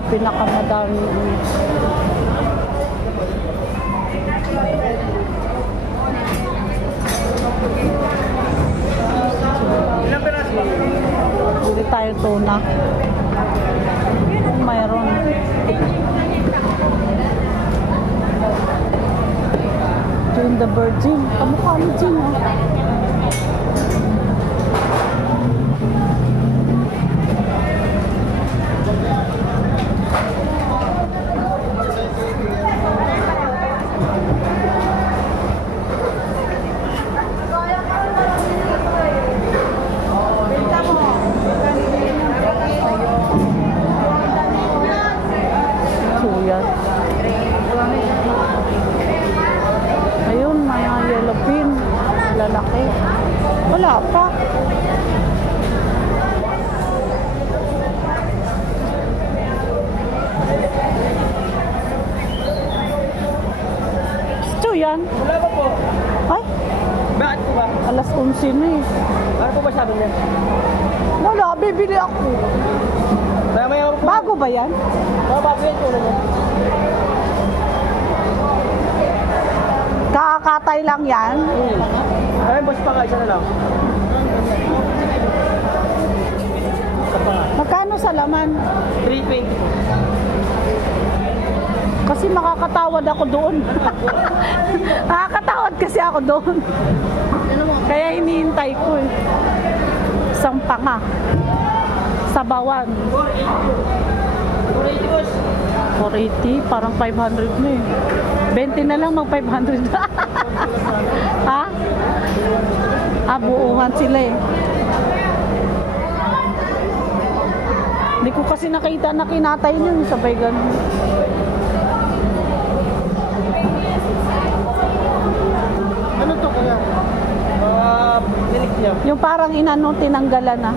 daw pinakamadami. Bili tayo tuna. Kung mayroon. Jane the Virgin. Kamukha ni Jane, oh. Ayun, may yellow pin. Lalaki. Wala pa. Ito yan. Wala pa po. Ay? Bakit po ba? Alas 11 na eh. Ano po ba sabi niya? Wala, bibili ako. Bago ba yan? Bago yan po naman. Kakatay lang yan? Ay, boss pa ka, isa na lang. Magkano sa laman? 320 po. Kasi makakatawad ako doon. Makakatawad kasi ako doon. Kaya hinihintay ko eh. Isang panga. Sabawan. 480 boss. 480, parang 500 na eh. 20 na lang, mag 500. Ha? Buuhan sila eh. Hindi ko kasi nakita na kinatay niyo, sabay ganun. Ano to kaya? Tinik niya. Yung parang inano, tinanggalan na.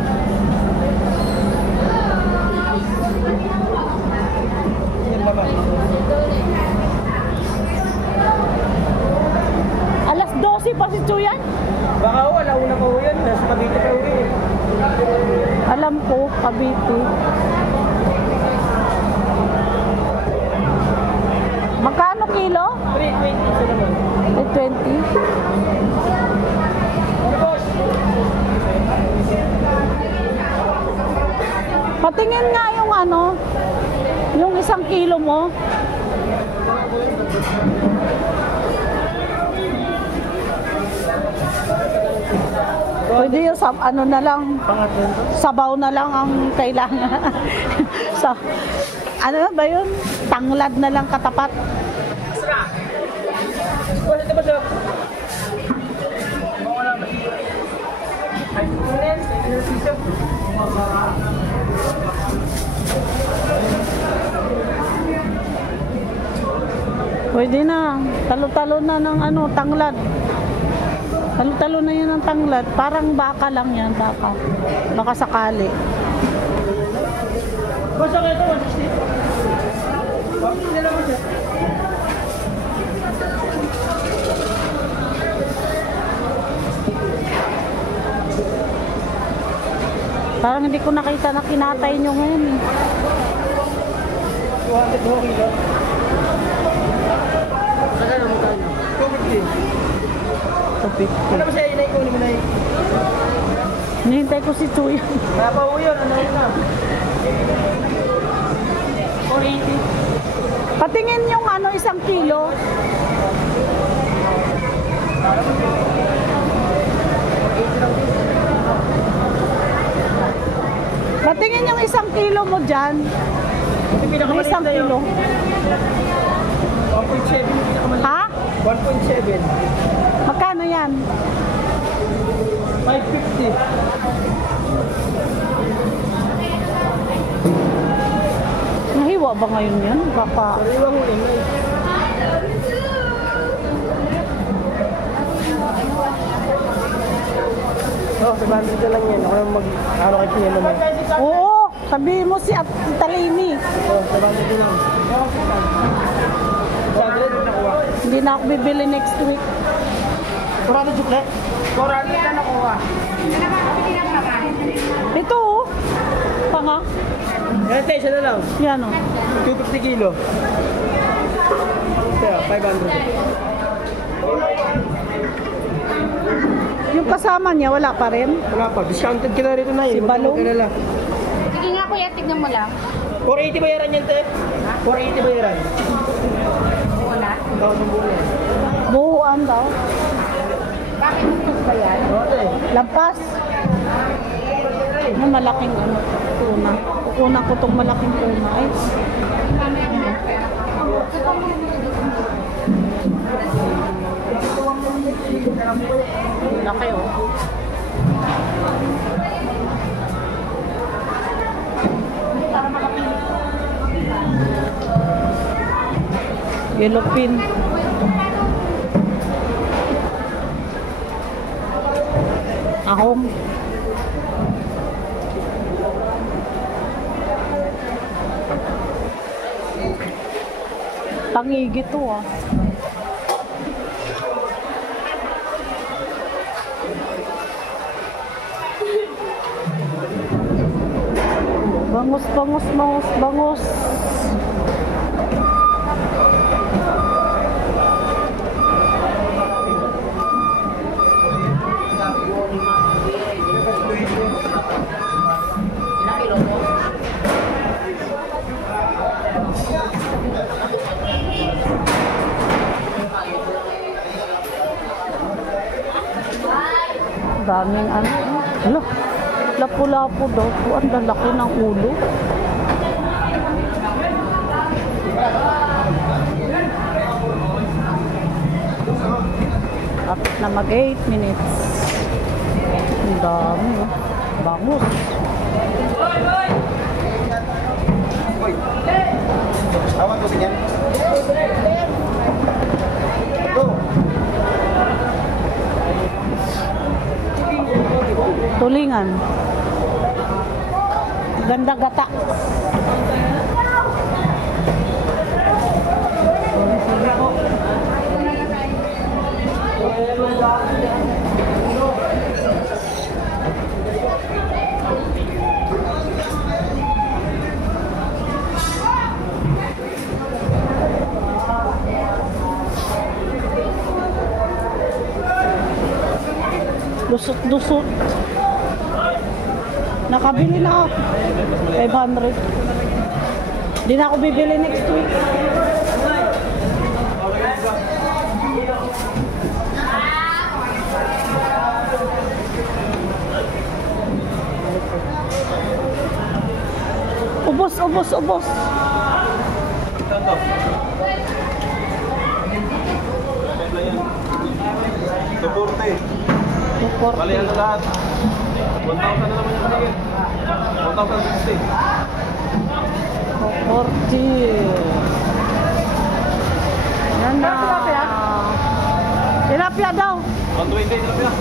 Alas 12 pa si Chuyan? Baka wala una pa yan. Nasa Cavite pa uwi. Alam ko, Cavite. Magkano kilo? 320 isa naman. 320. Ano boss? Patingin nga yung ano, yung 1 kilo mo. Pwede yung ano na lang, sabaw na lang ang kailangan. So, ano ba yun? Tanglad na lang katapat. Boss, ito ba siya? Ay, pwede na. Talo-talo na ng ano, tanglad. Talo-talo na yan ng tanglad. Parang baka lang yan, baka. Baka sakali. boss, ako ito, 160. Bakit nila mo siya? Parang hindi ko nakita na kinatay nyo ngayon eh. 200 kilo. Saka naman tayo. 250. Ano ba siya inay ko? Hinihintay ko si Chuy. Napauwi yun. Ano yun na? 480. Patingin yung ano, 1 kilo. Patingin yung 1 kilo mo dyan. May 1 kilo. 1.7. Ha? 1.7. Magkano yan? 550. Nahiwa ba ngayon yan? Baka... Sariwang uling na eh. Oh, 700 na lang yan. Ako naman mag-ano kay Pino naman. Oo! Sabihin mo si Talini. Oh, 700 na lang. 700 nakuha. Hindi na ako bibili next week. 400 jukle? 400 na nakuha. Ito oh. Panga. Yan, te, isa na lang. Yan o. 250 kilo. Kaya, 500. Yung kasama niya, wala pa rin. Wala pa. Discounted ka na rito na Si Balong? Sige nga kuya, tignan mo lang. 480 bayaran yan, te. 480 bayaran. Wala. Ikaw sa buo yan. Buuan daw. Bakit gusto ba yan? Oo, te. Lampas. Ano, malaking ano, tuna. Kukunan ko itong malaking tuna. Ay, laki oh. Yellowfin. Ahong. Tangigi to ah. Bangus, bangus, bangus, bangus. Daming ano. Hala, lapu-lapu daw po. Ang lalaki ng ulo. Tapos na mag 8 minutes. Ang dami. Oh. Bangus. Tawag ko ganyan. Go! Tulingan. Ganda gata. Lusot-lusot. Nakabili na ako. 500. Hindi na ako bibili next week. Ubos, ubos, ubos. Suporte. Support. Balihan na lahat. 1,000 na naman yung paligid. 1,060. 40. Yan na. Tilapia daw. 120 tilapia.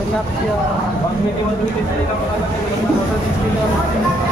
Tilapia. 120 sa ilang mga 160 na.